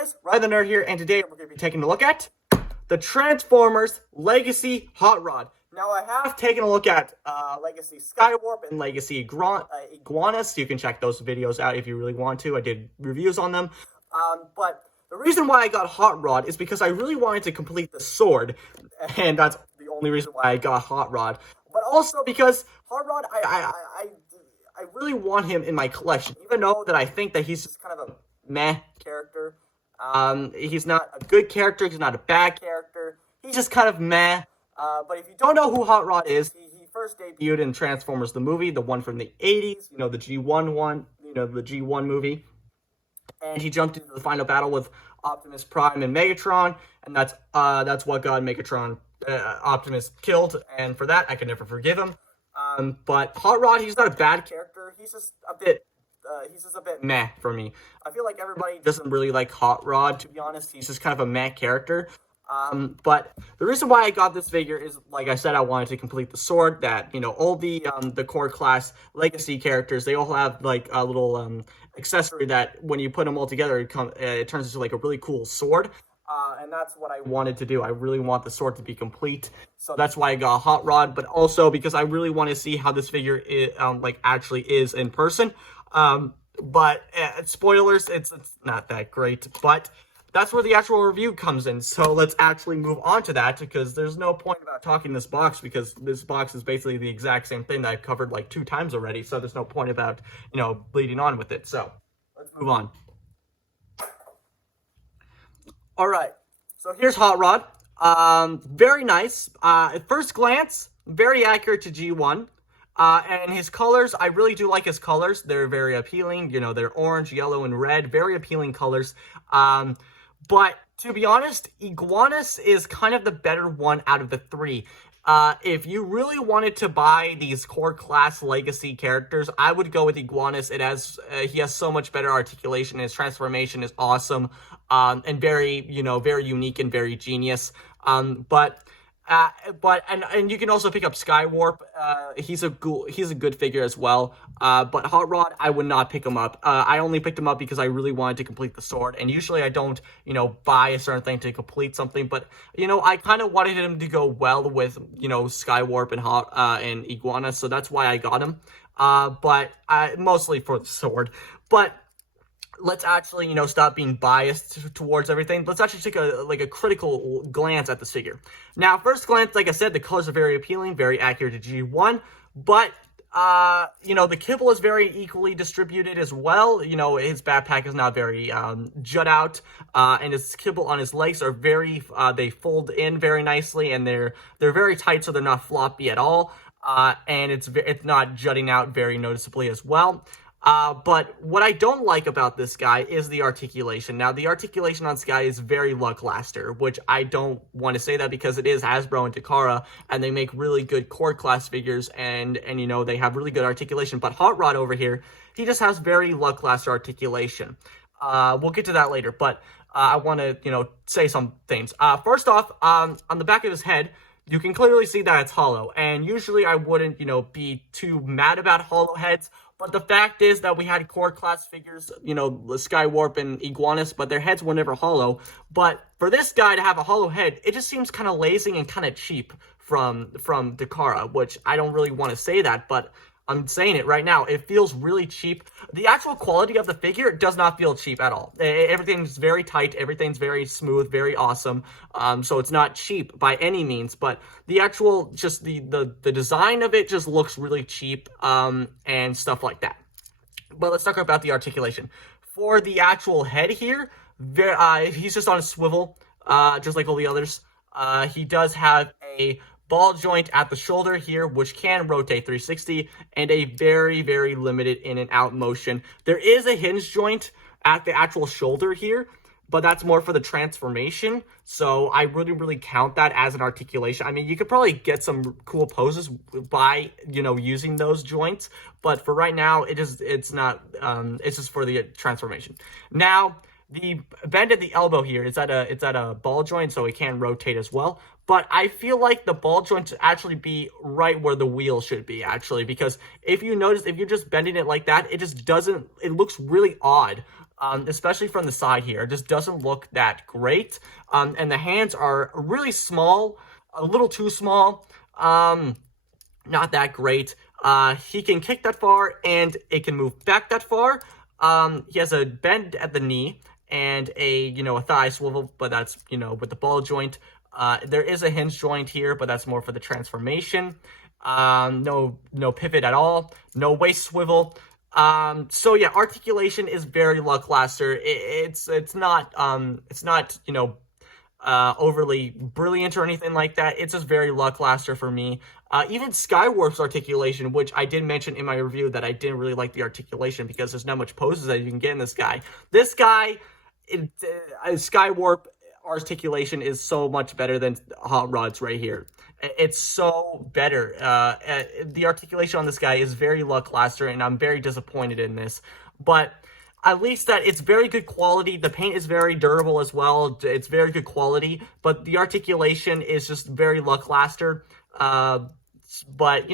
guys, Ryan the Nerd here, and today we're going to be taking a look at the Transformers Legacy Hot Rod. Now, I have taken a look at Legacy Skywarp and Legacy Iguana, so you can check those videos out if you really want to. I did reviews on them. But the reason why I got Hot Rod is because I really wanted to complete the sword, and that's the only reason why I got Hot Rod. But also because Hot Rod, I really want him in my collection, even though that I think that he's just kind of a meh character. He's not a good character, he's not a bad character, he's just kind of meh. But if you don't know who Hot Rod is, he first debuted in Transformers the movie, the one from the 80s, the G1 one, the G1 movie. And he jumped into the final battle with Optimus Prime and Megatron, and that's what got Megatron, Optimus killed, and for that, I can never forgive him. But Hot Rod, he's not a bad character, he's just a bit meh for me. I feel like everybody doesn't really like Hot Rod, to be honest. He's just kind of a meh character. But the reason why I got this figure is, like I said, I wanted to complete the sword. That, all the core class Legacy characters, they all have like a little accessory that when you put them all together, it turns into like a really cool sword. And that's what I wanted to do. I really want the sword to be complete, so that's why I got Hot Rod. But also because I really want to see how this figure actually is in person. But spoilers, it's not that great, but that's where the actual review comes in. So let's actually move on to that, because there's no point about talking this box, because this box is basically the exact same thing that I've covered like 2 times already. So there's no point about, bleeding on with it. So let's move on. All right. So here's Hot Rod. Very nice. At first glance, very accurate to G1. And his colors, I really do like his colors. They're very appealing. They're orange, yellow, and red. Very appealing colors. But to be honest, Iguanus is kind of the better one out of the 3. If you really wanted to buy these core class Legacy characters, I would go with Iguanus. He has so much better articulation. His transformation is awesome, and very, very unique and very genius. But you can also pick up Skywarp. He's a good figure as well. But Hot Rod, I would not pick him up. I only picked him up because I really wanted to complete the sword. And usually I don't, buy a certain thing to complete something. But, I kind of wanted him to go well with, Skywarp and Iguana. So that's why I got him. But mostly for the sword. But let's actually, stop being biased towards everything. Let's actually take a critical glance at this figure. Now, first glance, like I said, the colors are very appealing, very accurate to G1, but, the kibble is very equally distributed as well. His backpack is not very, jut out, and his kibble on his legs are very, they fold in very nicely, and they're very tight, so they're not floppy at all, and it's not jutting out very noticeably as well. But what I don't like about this guy is the articulation. Now, the articulation on Sky is very lackluster, which I don't want to say that because it is Hasbro and Takara, and they make really good core class figures, and they have really good articulation. But Hot Rod over here, he just has very lackluster articulation. We'll get to that later, but I want to, say some things. First off, on the back of his head, you can clearly see that it's hollow, and usually I wouldn't, be too mad about hollow heads, but the fact is that we had core class figures, the Skywarp and Iguanus, but their heads were never hollow. But for this guy to have a hollow head, it just seems kind of lazy and kind of cheap from Takara, which I don't really want to say that, but I'm saying it right now. It feels really cheap. The actual quality of the figure does not feel cheap at all. Everything's very tight. Everything's very smooth, very awesome. So it's not cheap by any means, but the actual, just the design of it just looks really cheap, and stuff like that. But let's talk about the articulation. For the actual head here, he's just on a swivel, just like all the others. He does have a ball joint at the shoulder here, which can rotate 360, and a very, very limited in and out motion. There is a hinge joint at the actual shoulder here, but that's more for the transformation, so I really, really count that as an articulation. I mean, you could probably get some cool poses by, using those joints, but for right now, it's just for the transformation. Now, the bend at the elbow here, it's at a ball joint, so it can rotate as well. But I feel like the ball joint should actually be right where the wheel should be, actually, because if you notice, if you're just bending it like that, it just doesn't, it looks really odd. especially from the side here. It just doesn't look that great. And the hands are really small, a little too small. Not that great. He can kick that far, and it can move back that far. He has a bend at the knee and a thigh swivel, but that's with the ball joint. There is a hinge joint here, but that's more for the transformation. No pivot at all. No waist swivel. So yeah, articulation is very lackluster. It's not overly brilliant or anything like that. It's just very lackluster for me. Even Skywarp's articulation, which I did mention in my review that I didn't really like the articulation because there's not much poses that you can get in this guy. This guy, Skywarp articulation is so much better than Hot Rod's right here. It's so better. The articulation on this guy is very lackluster, and I'm very disappointed in this. But at least that it's very good quality. The paint is very durable as well. It's very good quality, but the articulation is just very lackluster. But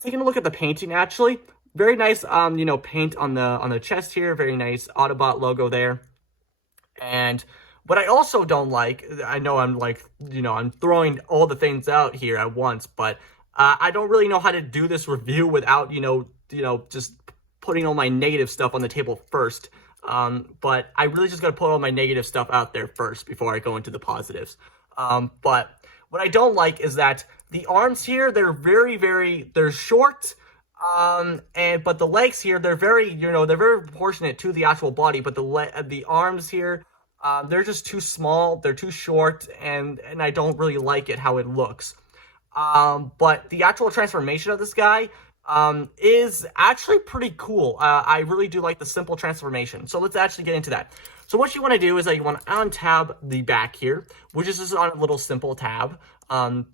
taking a look at the painting, actually, very nice. Paint on the chest here. Very nice Autobot logo there. And what I also don't like, I know I'm I'm throwing all the things out here at once, but I don't really know how to do this review without just putting all my negative stuff on the table first. But I really just gotta put all my negative stuff out there first before I go into the positives. But what I don't like is that the arms here, they're they're short. But the legs here, they're very proportionate to the actual body, but the arms here, they're just too small, they're too short, and I don't really like it how it looks. But the actual transformation of this guy, is actually pretty cool. I really do like the simple transformation. So let's actually get into that. So what you want to do is that you want to untab the back here, which is just on a little simple tab.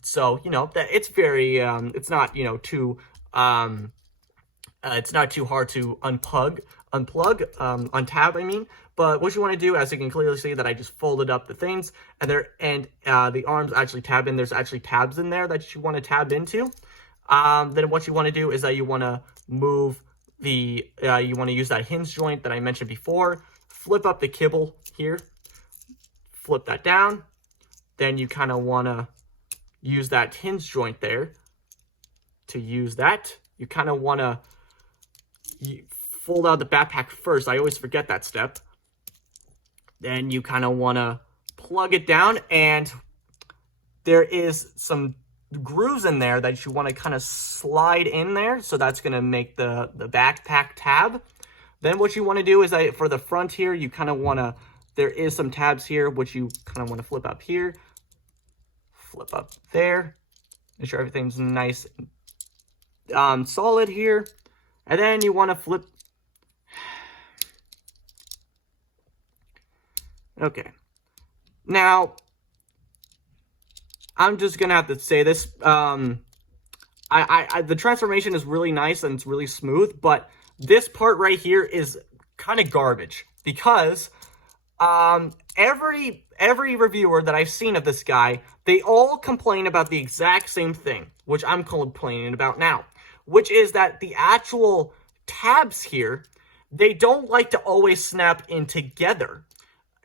So that it's very, it's not too it's not too hard to unplug, untab, I mean. But what you want to do, as you can clearly see that I just folded up the things, and the arms actually tab in. There's actually tabs in there that you want to tab into. Then what you want to do is that you want to move you want to use that hinge joint that I mentioned before. Flip up the kibble here. Flip that down. Then you kind of want to use that hinge joint there. To use that, you kind of want to fold out the backpack first. I always forget that step. Then you kind of want to plug it down, and there is some grooves in there that you want to kind of slide in there. So that's going to make the backpack tab. Then what you want to do is that for the front here, you kind of want to, there is some tabs here, which you kind of want to flip up here, flip up there, make sure everything's nice and solid here. And then you want to flip. Okay. Now, I'm just gonna have to say this. The transformation is really nice and it's really smooth, but this part right here is kind of garbage because every reviewer that I've seen of this guy, they all complain about the exact same thing, which I'm complaining about now, which is that the actual tabs here, they don't like to always snap in together.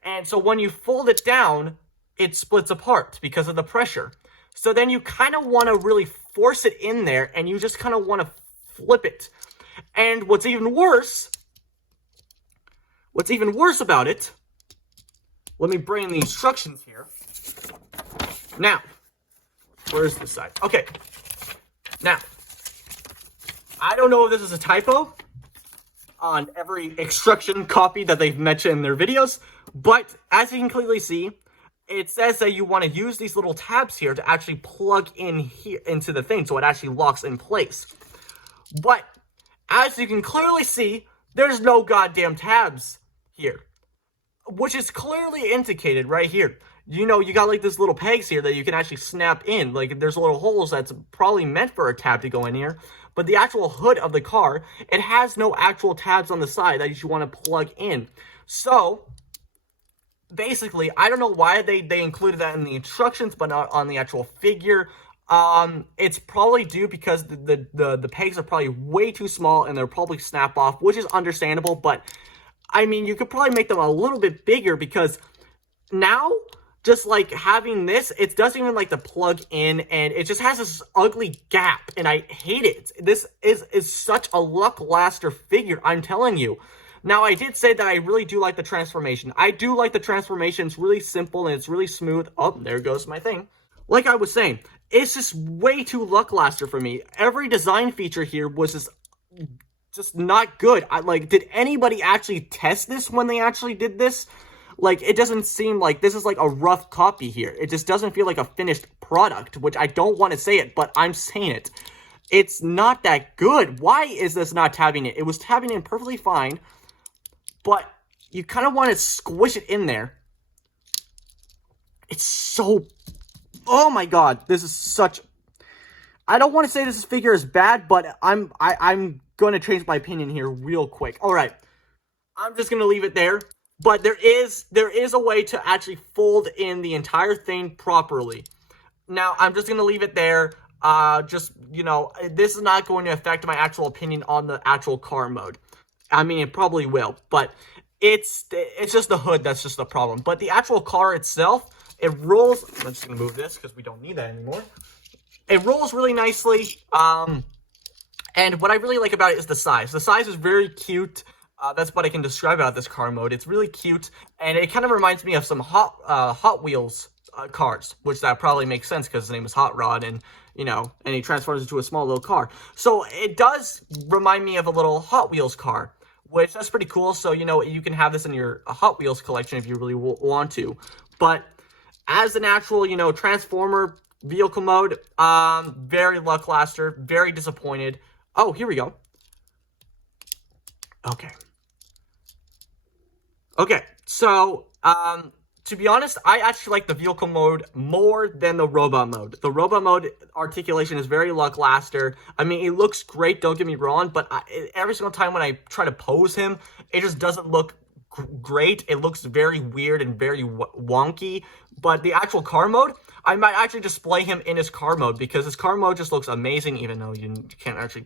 And so when you fold it down, it splits apart because of the pressure. So then you kind of want to really force it in there, and you just kind of want to flip it. And what's even worse about it, let me bring in the instructions here. Now, where's the side? Okay. Now, I don't know if this is a typo on every instruction copy that they've mentioned in their videos, but as you can clearly see, it says that you want to use these little tabs here to actually plug in here into the thing so it actually locks in place. But as you can clearly see, there's no goddamn tabs here, which is clearly indicated right here. You got like this little pegs here that you can actually snap in. Like there's little holes that's probably meant for a tab to go in here. But the actual hood of the car, it has no actual tabs on the side that you want to plug in. So basically, I don't know why they included that in the instructions, but not on the actual figure. It's probably due because the pegs are probably way too small and they'll probably snap off, which is understandable. But I mean, you could probably make them a little bit bigger because now, just like having this, it doesn't even like to plug in, and it just has this ugly gap, and I hate it. This is such a lackluster figure, I'm telling you. Now, I did say that I really do like the transformation. I do like the transformation. It's really simple and it's really smooth. Oh, there goes my thing. Like I was saying, it's just way too lackluster for me. Every design feature here was just not good. Did anybody actually test this when they actually did this? Like, it doesn't seem like this is like a rough copy here. It just doesn't feel like a finished product, which I don't want to say it, but I'm saying it. It's not that good. Why is this not tabbing it? It was tabbing in perfectly fine, but you kind of want to squish it in there. It's so... Oh my god, this is such... I don't want to say this figure is bad, but I'm going to change my opinion here real quick. Alright, I'm just going to leave it there. But there is a way to actually fold in the entire thing properly. Now, I'm just going to leave it there. This is not going to affect my actual opinion on the actual car mode. I mean, it probably will, but it's just the hood that's just the problem. But the actual car itself, it rolls... I'm just going to move this because we don't need that anymore. It rolls really nicely. And what I really like about it is the size. The size is very cute. That's what I can describe about this car mode. It's really cute, and it kind of reminds me of some Hot Wheels cars, which that probably makes sense because his name is Hot Rod, and, and he transforms into a small little car. So it does remind me of a little Hot Wheels car, which that's pretty cool. So, you can have this in your Hot Wheels collection if you really want to. But as an actual, Transformer vehicle mode, very lackluster, very disappointed. Oh, here we go. Okay, so, to be honest, I actually like the vehicle mode more than the robot mode. The robot mode articulation is very lackluster. I mean, it looks great, don't get me wrong, but every single time when I try to pose him, it just doesn't look great. It looks very weird and very wonky. But the actual car mode, I might actually display him in his car mode because his car mode just looks amazing, even though you can't actually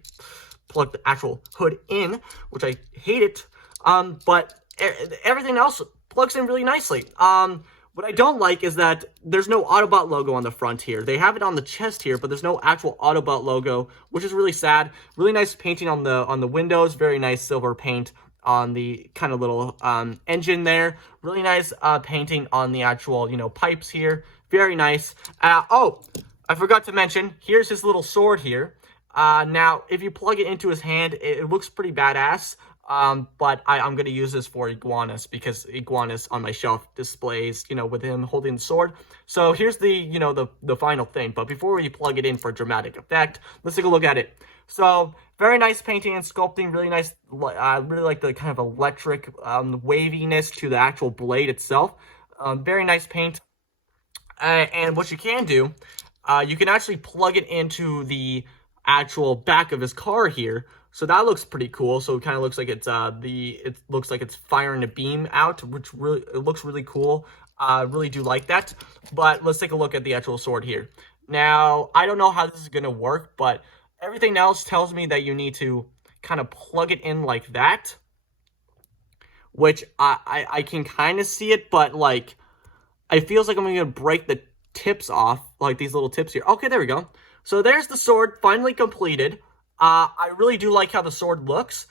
plug the actual hood in, which I hate it. But everything else plugs in really nicely. What I don't like is that there's no Autobot logo on the front here. They have it on the chest here, but there's no actual Autobot logo, which is really sad. Really nice painting on the windows. Very nice silver paint on the kind of little engine there. Really nice painting on the actual, pipes here. Very nice. Oh, I forgot to mention, here's his little sword here. Now, if you plug it into his hand, it looks pretty badass. But I'm going to use this for Iguanus because Iguanus on my shelf displays, with him holding the sword. So here's the, the final thing. But before we plug it in for dramatic effect, let's take a look at it. So very nice painting and sculpting, really nice. I really like the kind of electric waviness to the actual blade itself. Very nice paint. And what you can do, you can actually plug it into the actual back of his car here. So that looks pretty cool. So it kind of looks like it looks like it's firing a beam out, which really, it looks really cool. Really do like that. But let's take a look at the actual sword here. Now, I don't know how this is going to work, but everything else tells me that you need to kind of plug it in like that. Which I can kind of see it, but like, it feels like I'm going to break the tips off, like these little tips here. Okay, there we go. So there's the sword finally completed. I really do like how the sword looks.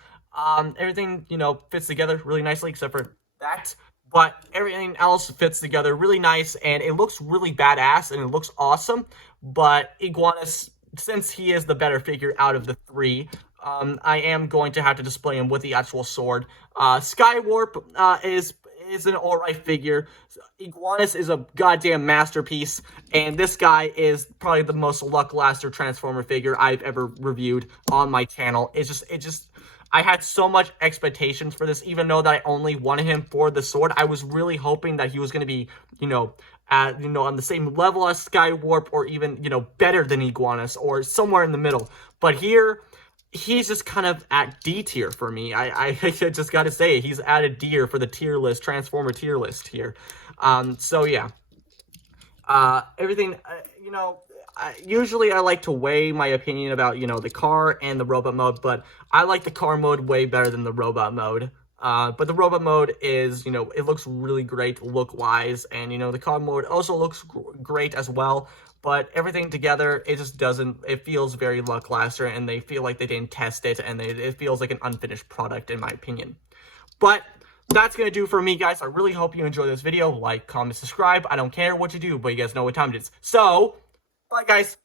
Everything, fits together really nicely except for that. But everything else fits together really nice, and it looks really badass, and it looks awesome. But Iguanus, since he is the better figure out of the three, I am going to have to display him with the actual sword. Skywarp is an alright figure. Iguanus is a goddamn masterpiece, and this guy is probably the most lackluster Transformer figure I've ever reviewed on my channel. I had so much expectations for this, even though that I only wanted him for the sword. I was really hoping that he was going to be, on the same level as Skywarp, or even, better than Iguanus, or somewhere in the middle. But here, he's just kind of at D tier for me. I just gotta say, he's at a D for the tier list, Transformer tier list here. So yeah. Everything, usually I like to weigh my opinion about, the car and the robot mode, but I like the car mode way better than the robot mode. But the robot mode is, you know, it looks really great look-wise, and, you know, the car mode also looks great as well, but everything together, it just doesn't, it feels very lackluster, and they feel like they didn't test it, and it feels like an unfinished product, in my opinion. But that's going to do for me, guys. I really hope you enjoyed this video. Like, comment, subscribe. I don't care what you do, but you guys know what time it is. So, bye, guys.